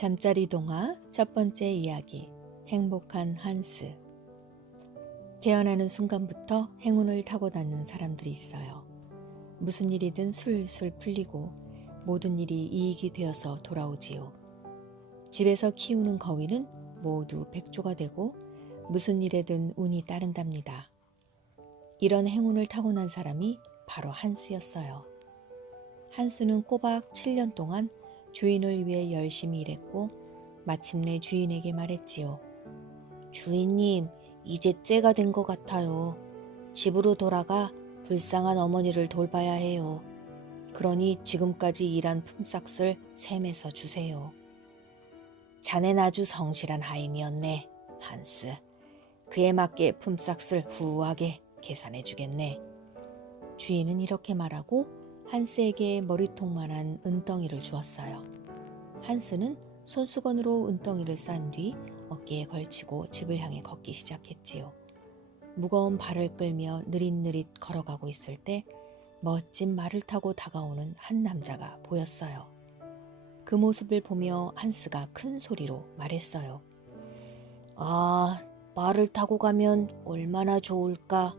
잠자리 동화 첫 번째 이야기, 행복한 한스. 태어나는 순간부터 행운을 타고나는 사람들이 있어요. 무슨 일이든 술술 풀리고 모든 일이 이익이 되어서 돌아오지요. 집에서 키우는 거위는 모두 백조가 되고 무슨 일에든 운이 따른답니다. 이런 행운을 타고난 사람이 바로 한스였어요. 한스는 꼬박 7년 동안 주인을 위해 열심히 일했고 마침내 주인에게 말했지요. 주인님, 이제 때가 된 것 같아요. 집으로 돌아가 불쌍한 어머니를 돌봐야 해요. 그러니 지금까지 일한 품삯을 셈해서 주세요. 자넨 아주 성실한 하인이었네, 한스. 그에 맞게 품삯을 후하게 계산해 주겠네. 주인은 이렇게 말하고 한스에게 머리통만한 은덩이를 주었어요. 한스는 손수건으로 은덩이를 싼 뒤 어깨에 걸치고 집을 향해 걷기 시작했지요. 무거운 발을 끌며 느릿느릿 걸어가고 있을 때 멋진 말을 타고 다가오는 한 남자가 보였어요. 그 모습을 보며 한스가 큰 소리로 말했어요. 아, 말을 타고 가면 얼마나 좋을까?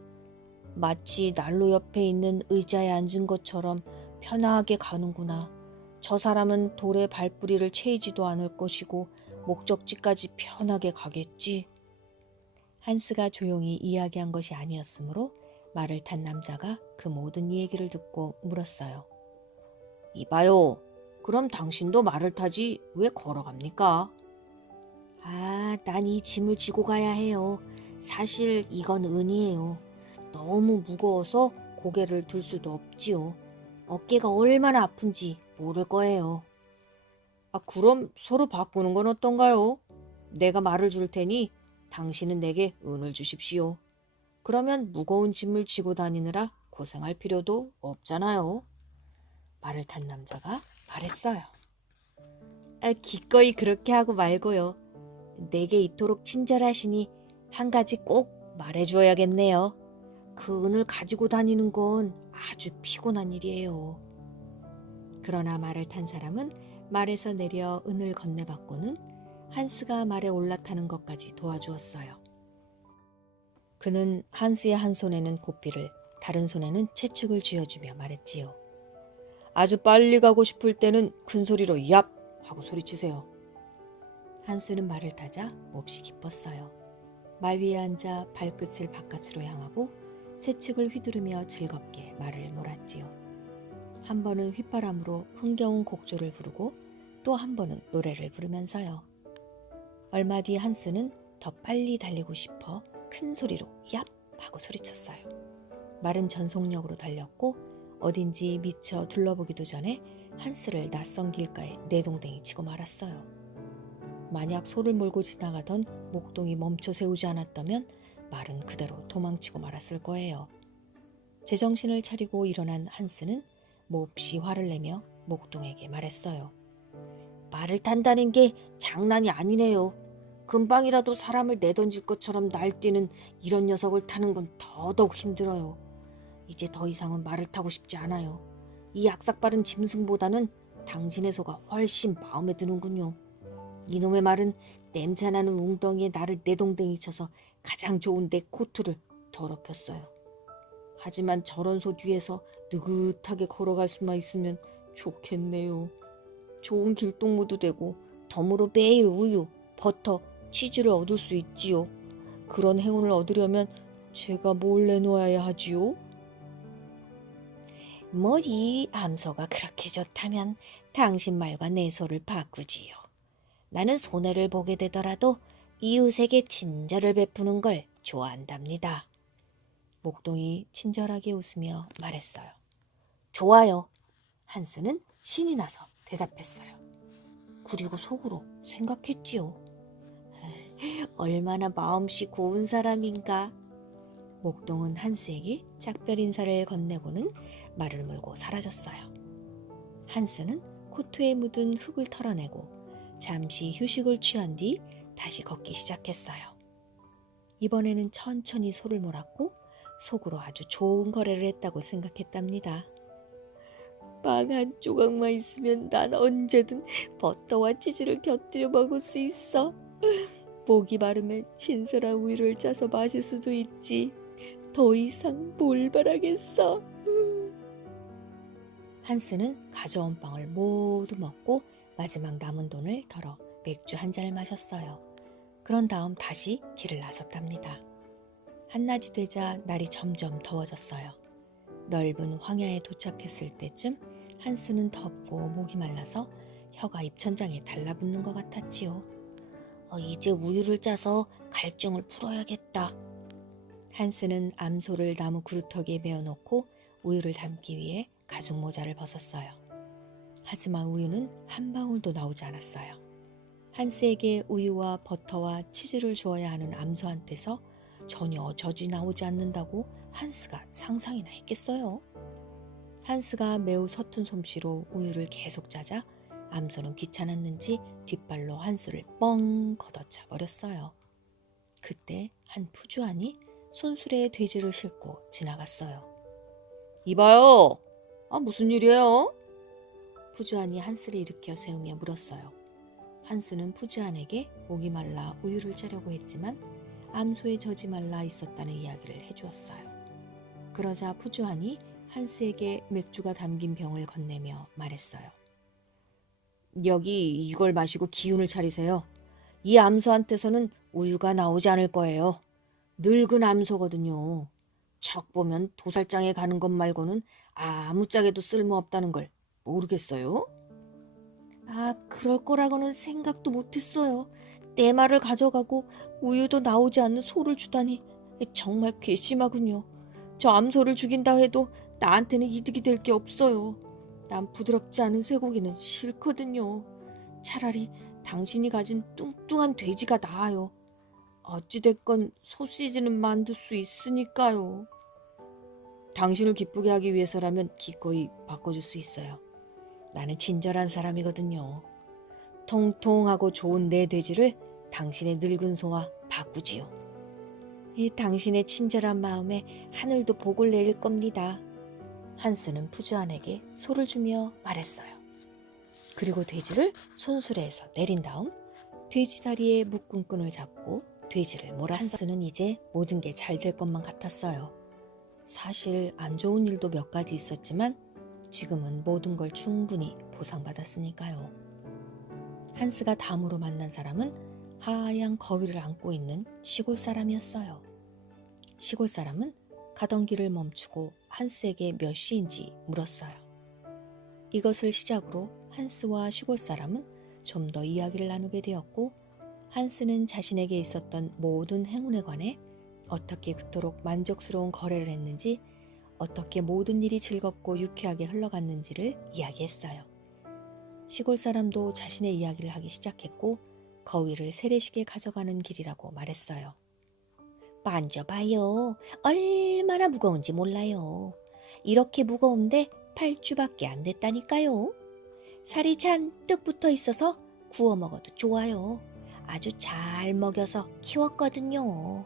마치 난로 옆에 있는 의자에 앉은 것처럼 편하게 가는구나. 저 사람은 돌에 발뿌리를 채이지도 않을 것이고 목적지까지 편하게 가겠지. 한스가 조용히 이야기한 것이 아니었으므로 말을 탄 남자가 그 모든 얘기를 듣고 물었어요. 이봐요. 그럼 당신도 말을 타지 왜 걸어갑니까? 아, 난 이 짐을 지고 가야 해요. 사실 이건 은이에요. 너무 무거워서 고개를 들 수도 없지요. 어깨가 얼마나 아픈지 모를 거예요. 아, 그럼 서로 바꾸는 건 어떤가요? 내가 말을 줄 테니 당신은 내게 은을 주십시오. 그러면 무거운 짐을 지고 다니느라 고생할 필요도 없잖아요. 말을 탄 남자가 말했어요. 아, 기꺼이 그렇게 하고 말고요. 내게 이토록 친절하시니 한 가지 꼭 말해주어야겠네요. 그 은을 가지고 다니는 건 아주 피곤한 일이에요. 그러나 말을 탄 사람은 말에서 내려 은을 건네받고는 한스가 말에 올라타는 것까지 도와주었어요. 그는 한스의 한 손에는 고삐를, 다른 손에는 채축을 쥐어주며 말했지요. 아주 빨리 가고 싶을 때는 큰 소리로 얍! 하고 소리치세요. 한스는 말을 타자 몹시 기뻤어요. 말 위에 앉아 발끝을 바깥으로 향하고 채축을 휘두르며 즐겁게 말을 몰았지요. 한 번은 휘파람으로 흥겨운 곡조를 부르고 또 한 번은 노래를 부르면서요. 얼마 뒤 한스는 더 빨리 달리고 싶어 큰 소리로 얍! 하고 소리쳤어요. 말은 전속력으로 달렸고 어딘지 미처 둘러보기도 전에 한스를 낯선 길가에 내동댕이 치고 말았어요. 만약 소를 몰고 지나가던 목동이 멈춰 세우지 않았다면 말은 그대로 도망치고 말았을 거예요. 제정신을 차리고 일어난 한스는 몹시 화를 내며 목동에게 말했어요. 말을 탄다는 게 장난이 아니네요. 금방이라도 사람을 내던질 것처럼 날뛰는 이런 녀석을 타는 건 더더욱 힘들어요. 이제 더 이상은 말을 타고 싶지 않아요. 이 약삭빠른 짐승보다는 당신의 소가 훨씬 마음에 드는군요. 이놈의 말은 냄새나는 웅덩이에 나를 내동댕이 쳐서 가장 좋은 내 코트를 더럽혔어요. 하지만 저런 소 뒤에서 느긋하게 걸어갈 수만 있으면 좋겠네요. 좋은 길동무도 되고 덤으로 매일 우유, 버터, 치즈를 얻을 수 있지요. 그런 행운을 얻으려면 제가 뭘 내놓아야 하지요? 이 암소가 그렇게 좋다면 당신 말과 내 소를 바꾸지요. 나는 손해를 보게 되더라도 이웃에게 친절을 베푸는 걸 좋아한답니다. 목동이 친절하게 웃으며 말했어요. 좋아요. 한스는 신이 나서 대답했어요. 그리고 속으로 생각했지요. 얼마나 마음씨 고운 사람인가. 목동은 한스에게 작별 인사를 건네고는 말을 몰고 사라졌어요. 한스는 코트에 묻은 흙을 털어내고 잠시 휴식을 취한 뒤 다시 걷기 시작했어요. 이번에는 천천히 소를 몰았고 속으로 아주 좋은 거래를 했다고 생각했답니다. 빵 한 조각만 있으면 난 언제든 버터와 치즈를 곁들여 먹을 수 있어. 목이 마르면 신선한 우유를 짜서 마실 수도 있지. 더 이상 뭘 바라겠어. 한스는 가져온 빵을 모두 먹고 마지막 남은 돈을 덜어 맥주 한 잔을 마셨어요. 그런 다음 다시 길을 나섰답니다. 한낮이 되자 날이 점점 더워졌어요. 넓은 황야에 도착했을 때쯤 한스는 덥고 목이 말라서 혀가 입천장에 달라붙는 것 같았지요. 이제 우유를 짜서 갈증을 풀어야겠다. 한스는 암소를 나무 그루터기에 메어놓고 우유를 담기 위해 가죽 모자를 벗었어요. 하지만 우유는 한 방울도 나오지 않았어요. 한스에게 우유와 버터와 치즈를 주어야 하는 암소한테서 전혀 젖이 나오지 않는다고 한스가 상상이나 했겠어요. 한스가 매우 서툰 솜씨로 우유를 계속 짜자 암소는 귀찮았는지 뒷발로 한스를 뻥 걷어차 버렸어요. 그때 한 푸주안이 손수레에 돼지를 싣고 지나갔어요. 이봐요. 무슨 일이에요? 푸주안이 한스를 일으켜 세우며 물었어요. 한스는 푸주안에게 목이 말라 우유를 짜려고 했지만 암소에 젖이 말라 있었다는 이야기를 해주었어요. 그러자 푸주안이 한스에게 맥주가 담긴 병을 건네며 말했어요. 여기 이걸 마시고 기운을 차리세요. 이 암소한테서는 우유가 나오지 않을 거예요. 늙은 암소거든요. 척 보면 도살장에 가는 것 말고는 아무짝에도 쓸모없다는 걸 모르겠어요? 그럴 거라고는 생각도 못했어요. 내 말을 가져가고 우유도 나오지 않는 소를 주다니 정말 괘씸하군요. 저 암소를 죽인다 해도 나한테는 이득이 될 게 없어요. 난 부드럽지 않은 쇠고기는 싫거든요. 차라리 당신이 가진 뚱뚱한 돼지가 나아요. 어찌됐건 소시지는 만들 수 있으니까요. 당신을 기쁘게 하기 위해서라면 기꺼이 바꿔줄 수 있어요. 나는 친절한 사람이거든요. 통통하고 좋은 내 돼지를 당신의 늙은 소와 바꾸지요. 이 당신의 친절한 마음에 하늘도 복을 내릴 겁니다. 한스는 푸주안에게 소를 주며 말했어요. 그리고 돼지를 손수레에서 내린 다음 돼지 다리에 묶은 끈을 잡고 돼지를 몰았어요. 한스는 이제 모든 게 잘 될 것만 같았어요. 사실 안 좋은 일도 몇 가지 있었지만 지금은 모든 걸 충분히 보상받았으니까요. 한스가 다음으로 만난 사람은 하얀 거위를 안고 있는 시골 사람이었어요. 시골 사람은 가던 길을 멈추고 한스에게 몇 시인지 물었어요. 이것을 시작으로 한스와 시골 사람은 좀 더 이야기를 나누게 되었고 한스는 자신에게 있었던 모든 행운에 관해 어떻게 그토록 만족스러운 거래를 했는지 어떻게 모든 일이 즐겁고 유쾌하게 흘러갔는지를 이야기했어요. 시골 사람도 자신의 이야기를 하기 시작했고 거위를 세례식에 가져가는 길이라고 말했어요. 만져봐요. 얼마나 무거운지 몰라요. 이렇게 무거운데 8주밖에 안 됐다니까요. 살이 잔뜩 붙어 있어서 구워 먹어도 좋아요. 아주 잘 먹여서 키웠거든요.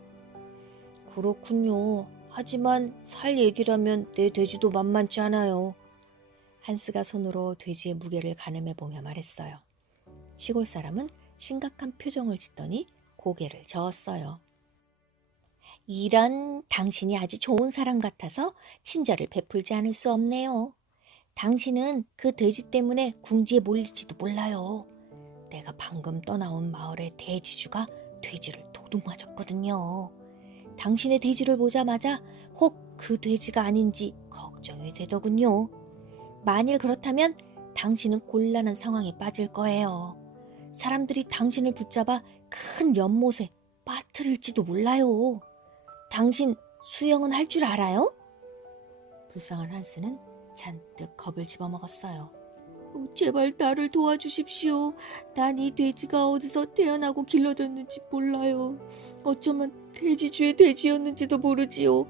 그렇군요. 하지만 살 얘기라면 내 돼지도 만만치 않아요. 한스가 손으로 돼지의 무게를 가늠해보며 말했어요. 시골 사람은 심각한 표정을 짓더니 고개를 저었어요. 이런 당신이 아주 좋은 사람 같아서 친절을 베풀지 않을 수 없네요. 당신은 그 돼지 때문에 궁지에 몰릴지도 몰라요. 내가 방금 떠나온 마을의 대지주가 돼지를 도둑 맞았거든요. 당신의 돼지를 보자마자 혹 그 돼지가 아닌지 걱정이 되더군요. 만일 그렇다면 당신은 곤란한 상황에 빠질 거예요. 사람들이 당신을 붙잡아 큰 연못에 빠뜨릴지도 몰라요. 당신 수영은 할 줄 알아요? 불쌍한 한스는 잔뜩 겁을 집어먹었어요. 제발 나를 도와주십시오. 난 이 돼지가 어디서 태어나고 길러졌는지 몰라요. 어쩌면 돼지주의 돼지였는지도 모르지요.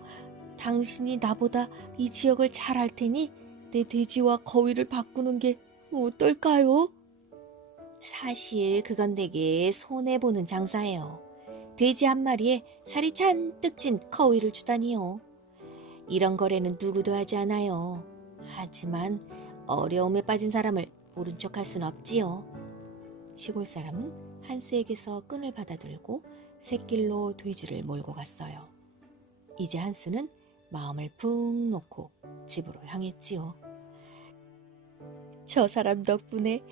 당신이 나보다 이 지역을 잘 알 테니 내 돼지와 거위를 바꾸는 게 어떨까요? 사실 그건 되게 손해보는 장사예요. 돼지 한 마리에 살이 잔뜩 찐 거위를 주다니요. 이런 거래는 누구도 하지 않아요. 하지만 어려움에 빠진 사람을 모른 척할 순 없지요. 시골 사람은 한스에게서 끈을 받아들고 샛길로 돼지를 몰고 갔어요. 이제 한스는 마음을 푹 놓고 집으로 향했지요. 저 사람 덕분에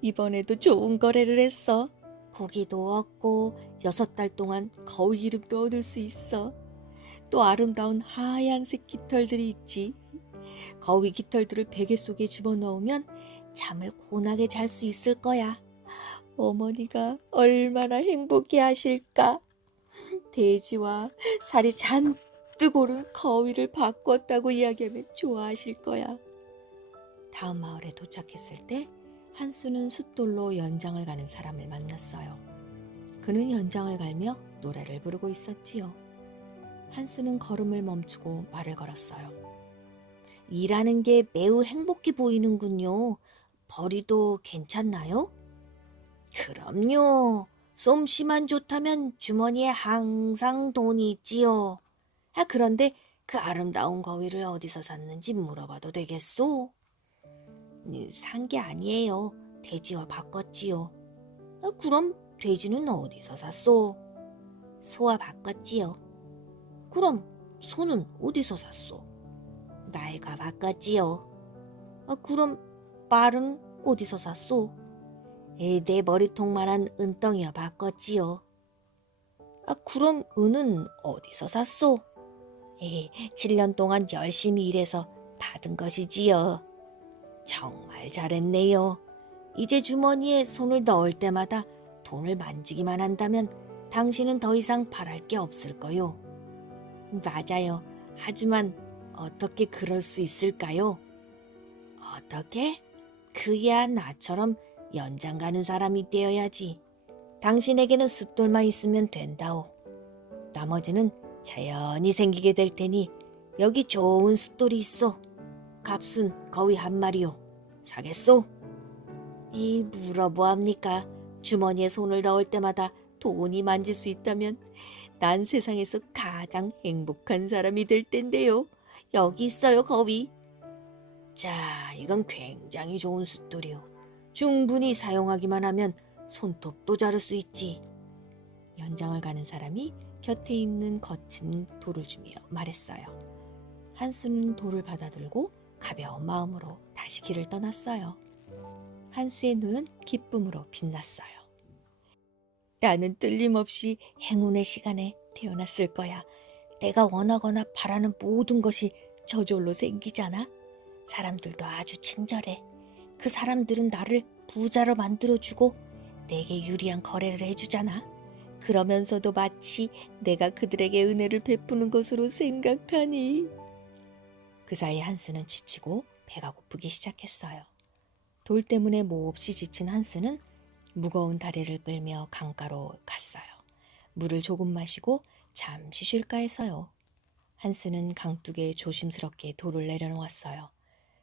이번에도 좋은 거래를 했어. 고기도 얻고 6달 동안 거위 기름도 얻을 수 있어. 또 아름다운 하얀색 깃털들이 있지. 거위 깃털들을 베개 속에 집어넣으면 잠을 고나게 잘 수 있을 거야. 어머니가 얼마나 행복해 하실까. 돼지와 살이 잔뜩 오른 거위를 바꿨다고 이야기하면 좋아하실 거야. 다음 마을에 도착했을 때 한스는 숫돌로 연장을 가는 사람을 만났어요. 그는 연장을 갈며 노래를 부르고 있었지요. 한스는 걸음을 멈추고 말을 걸었어요. 일하는 게 매우 행복해 보이는군요. 벌이도 괜찮나요? 그럼요. 솜씨만 좋다면 주머니에 항상 돈이 있지요. 그런데 그 아름다운 거위를 어디서 샀는지 물어봐도 되겠소? 산 게 아니에요. 돼지와 바꿨지요. 그럼 돼지는 어디서 샀소? 소와 바꿨지요. 그럼 소는 어디서 샀소? 말과 바꿨지요. 그럼 말은 어디서 샀소? 내 머리통만한 은덩이와 바꿨지요. 그럼 은은 어디서 샀소? 7년 동안 열심히 일해서 받은 것이지요. 정말 잘했네요. 이제 주머니에 손을 넣을 때마다 돈을 만지기만 한다면 당신은 더 이상 바랄 게 없을 거요. 맞아요. 하지만 어떻게 그럴 수 있을까요? 어떻게? 그야 나처럼 연장 가는 사람이 되어야지. 당신에게는 숫돌만 있으면 된다오. 나머지는 자연히 생기게 될 테니 여기 좋은 숫돌이 있어. 값은 거위 한 마리요. 사겠소? 물어보합니까? 주머니에 손을 넣을 때마다 돈이 만질 수 있다면 난 세상에서 가장 행복한 사람이 될 텐데요. 여기 있어요, 거위. 자, 이건 굉장히 좋은 숫돌이요. 충분히 사용하기만 하면 손톱도 자를 수 있지. 연장을 가는 사람이 곁에 있는 거친 돌을 주며 말했어요. 한스는 돌을 받아들고 가벼운 마음으로 다시 길을 떠났어요. 한스의 눈은 기쁨으로 빛났어요. 나는 틀림없이 행운의 시간에 태어났을 거야. 내가 원하거나 바라는 모든 것이 저절로 생기잖아. 사람들도 아주 친절해. 그 사람들은 나를 부자로 만들어주고 내게 유리한 거래를 해주잖아. 그러면서도 마치 내가 그들에게 은혜를 베푸는 것으로 생각하니. 그 사이 한스는 지치고 배가 고프기 시작했어요. 돌 때문에 몹시 지친 한스는 무거운 다리를 끌며 강가로 갔어요. 물을 조금 마시고 잠시 쉴까 해서요. 한스는 강둑에 조심스럽게 돌을 내려놓았어요.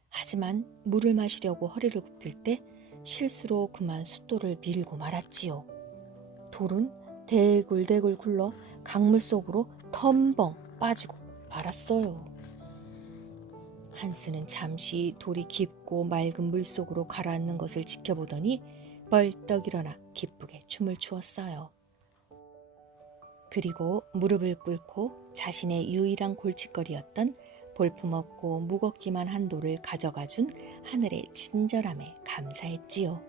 하지만 물을 마시려고 허리를 굽힐 때 실수로 그만 숫돌을 밀고 말았지요. 돌은 대굴대굴 굴러 강물 속으로 텀벙 빠지고 말았어요. 한스는 잠시 돌이 깊고 맑은 물 속으로 가라앉는 것을 지켜보더니 벌떡 일어나 기쁘게 춤을 추었어요. 그리고 무릎을 꿇고 자신의 유일한 골칫거리였던 볼품없고 무겁기만 한 돌을 가져가준 하늘의 친절함에 감사했지요.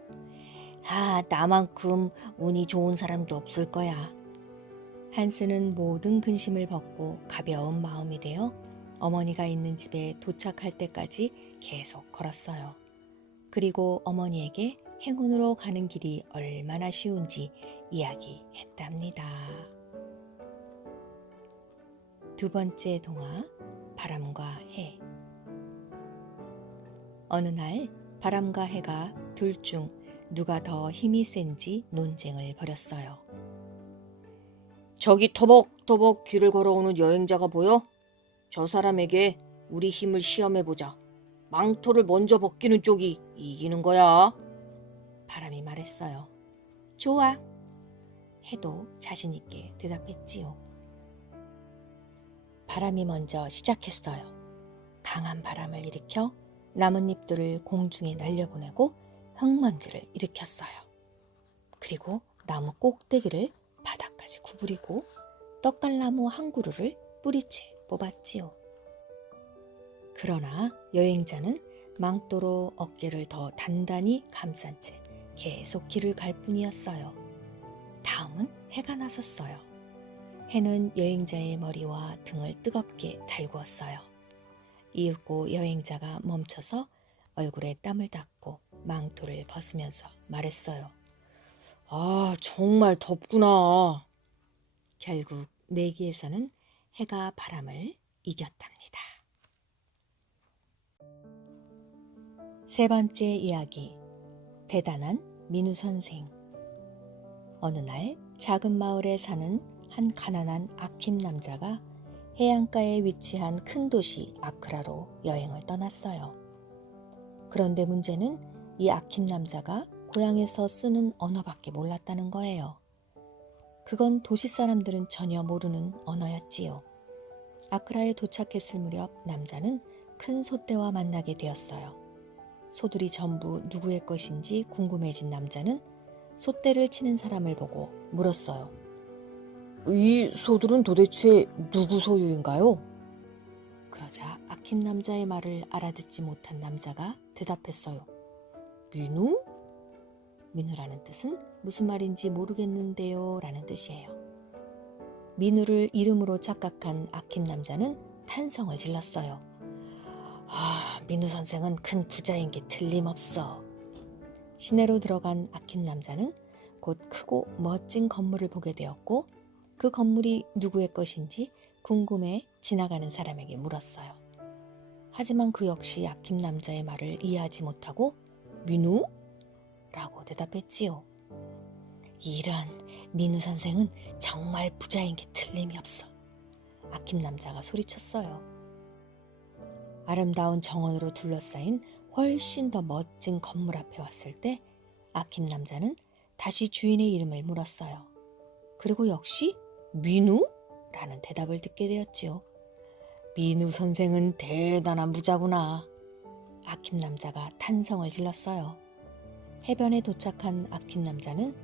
나만큼 운이 좋은 사람도 없을 거야. 한스는 모든 근심을 벗고 가벼운 마음이 되어 어머니가 있는 집에 도착할 때까지 계속 걸었어요. 그리고 어머니에게 행운으로 가는 길이 얼마나 쉬운지 이야기했답니다. 두 번째 동화, 바람과 해. 어느 날 바람과 해가 둘 중 누가 더 힘이 센지 논쟁을 벌였어요. 저기 터벅터벅 길을 걸어오는 여행자가 보여? 저 사람에게 우리 힘을 시험해보자. 망토를 먼저 벗기는 쪽이 이기는 거야. 바람이 말했어요. 좋아. 해도 자신 있게 대답했지요. 바람이 먼저 시작했어요. 강한 바람을 일으켜 나뭇잎들을 공중에 날려보내고 흙먼지를 일으켰어요. 그리고 나무 꼭대기를 바닥까지 구부리고 떡갈나무 한 그루를 뿌리채 뽑았지요. 그러나 여행자는 망토로 어깨를 더 단단히 감싼 채 계속 길을 갈 뿐이었어요. 다음은 해가 나섰어요. 해는 여행자의 머리와 등을 뜨겁게 달구었어요. 이윽고 여행자가 멈춰서 얼굴에 땀을 닦고 망토를 벗으면서 말했어요. 아, 정말 덥구나. 결국 내기에서는 해가 바람을 이겼답니다. 세 번째 이야기, 대단한 민우 선생. 어느 날 작은 마을에 사는 한 가난한 아킴 남자가 해안가에 위치한 큰 도시 아크라로 여행을 떠났어요. 그런데 문제는 이 아킴 남자가 고향에서 쓰는 언어밖에 몰랐다는 거예요. 그건 도시 사람들은 전혀 모르는 언어였지요. 아크라에 도착했을 무렵 남자는 큰 소떼와 만나게 되었어요. 소들이 전부 누구의 것인지 궁금해진 남자는 소떼를 치는 사람을 보고 물었어요. 이 소들은 도대체 누구 소유인가요? 그러자 아킴 남자의 말을 알아듣지 못한 남자가 대답했어요. 민우? 민우라는 뜻은 무슨 말인지 모르겠는데요 라는 뜻이에요. 민우를 이름으로 착각한 아킴 남자는 탄성을 질렀어요. 아, 민우 선생은 큰 부자인 게 틀림없어. 시내로 들어간 아킴 남자는 곧 크고 멋진 건물을 보게 되었고 그 건물이 누구의 것인지 궁금해 지나가는 사람에게 물었어요. 하지만 그 역시 아킴 남자의 말을 이해하지 못하고 민우? 라고 대답했지요. 이런, 민우 선생은 정말 부자인 게 틀림이 없어. 아킴 남자가 소리쳤어요. 아름다운 정원으로 둘러싸인 훨씬 더 멋진 건물 앞에 왔을 때 아킴 남자는 다시 주인의 이름을 물었어요. 그리고 역시 민우? 라는 대답을 듣게 되었지요. 민우 선생은 대단한 부자구나. 아킴 남자가 탄성을 질렀어요. 해변에 도착한 아킴 남자는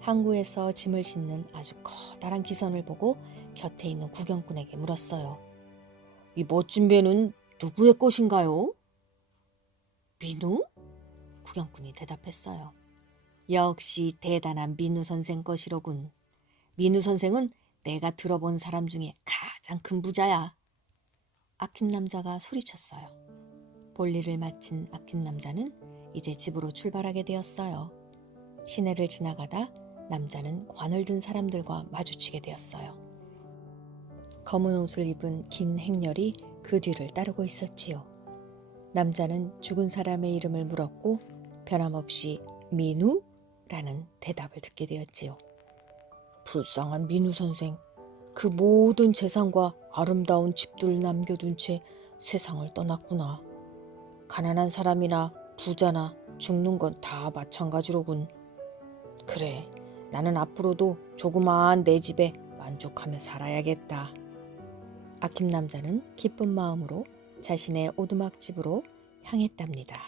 항구에서 짐을 싣는 아주 커다란 기선을 보고 곁에 있는 구경꾼에게 물었어요. 이 멋진 배는 누구의 것인가요? 민우? 구경꾼이 대답했어요. 역시 대단한 민우 선생 것이로군. 민우 선생은 내가 들어본 사람 중에 가장 큰 부자야. 아킴 남자가 소리쳤어요. 볼일을 마친 아킴 남자는 이제 집으로 출발하게 되었어요. 시내를 지나가다 남자는 관을 든 사람들과 마주치게 되었어요. 검은 옷을 입은 긴 행렬이 그 뒤를 따르고 있었지요. 남자는 죽은 사람의 이름을 물었고 변함없이 민우? 라는 대답을 듣게 되었지요. 불쌍한 민우 선생, 그 모든 재산과 아름다운 집들을 남겨둔 채 세상을 떠났구나. 가난한 사람이나 부자나 죽는 건 다 마찬가지로군. 그래, 나는 앞으로도 조그마한 내 집에 만족하며 살아야겠다. 아킴 남자는 기쁜 마음으로 자신의 오두막집으로 향했답니다.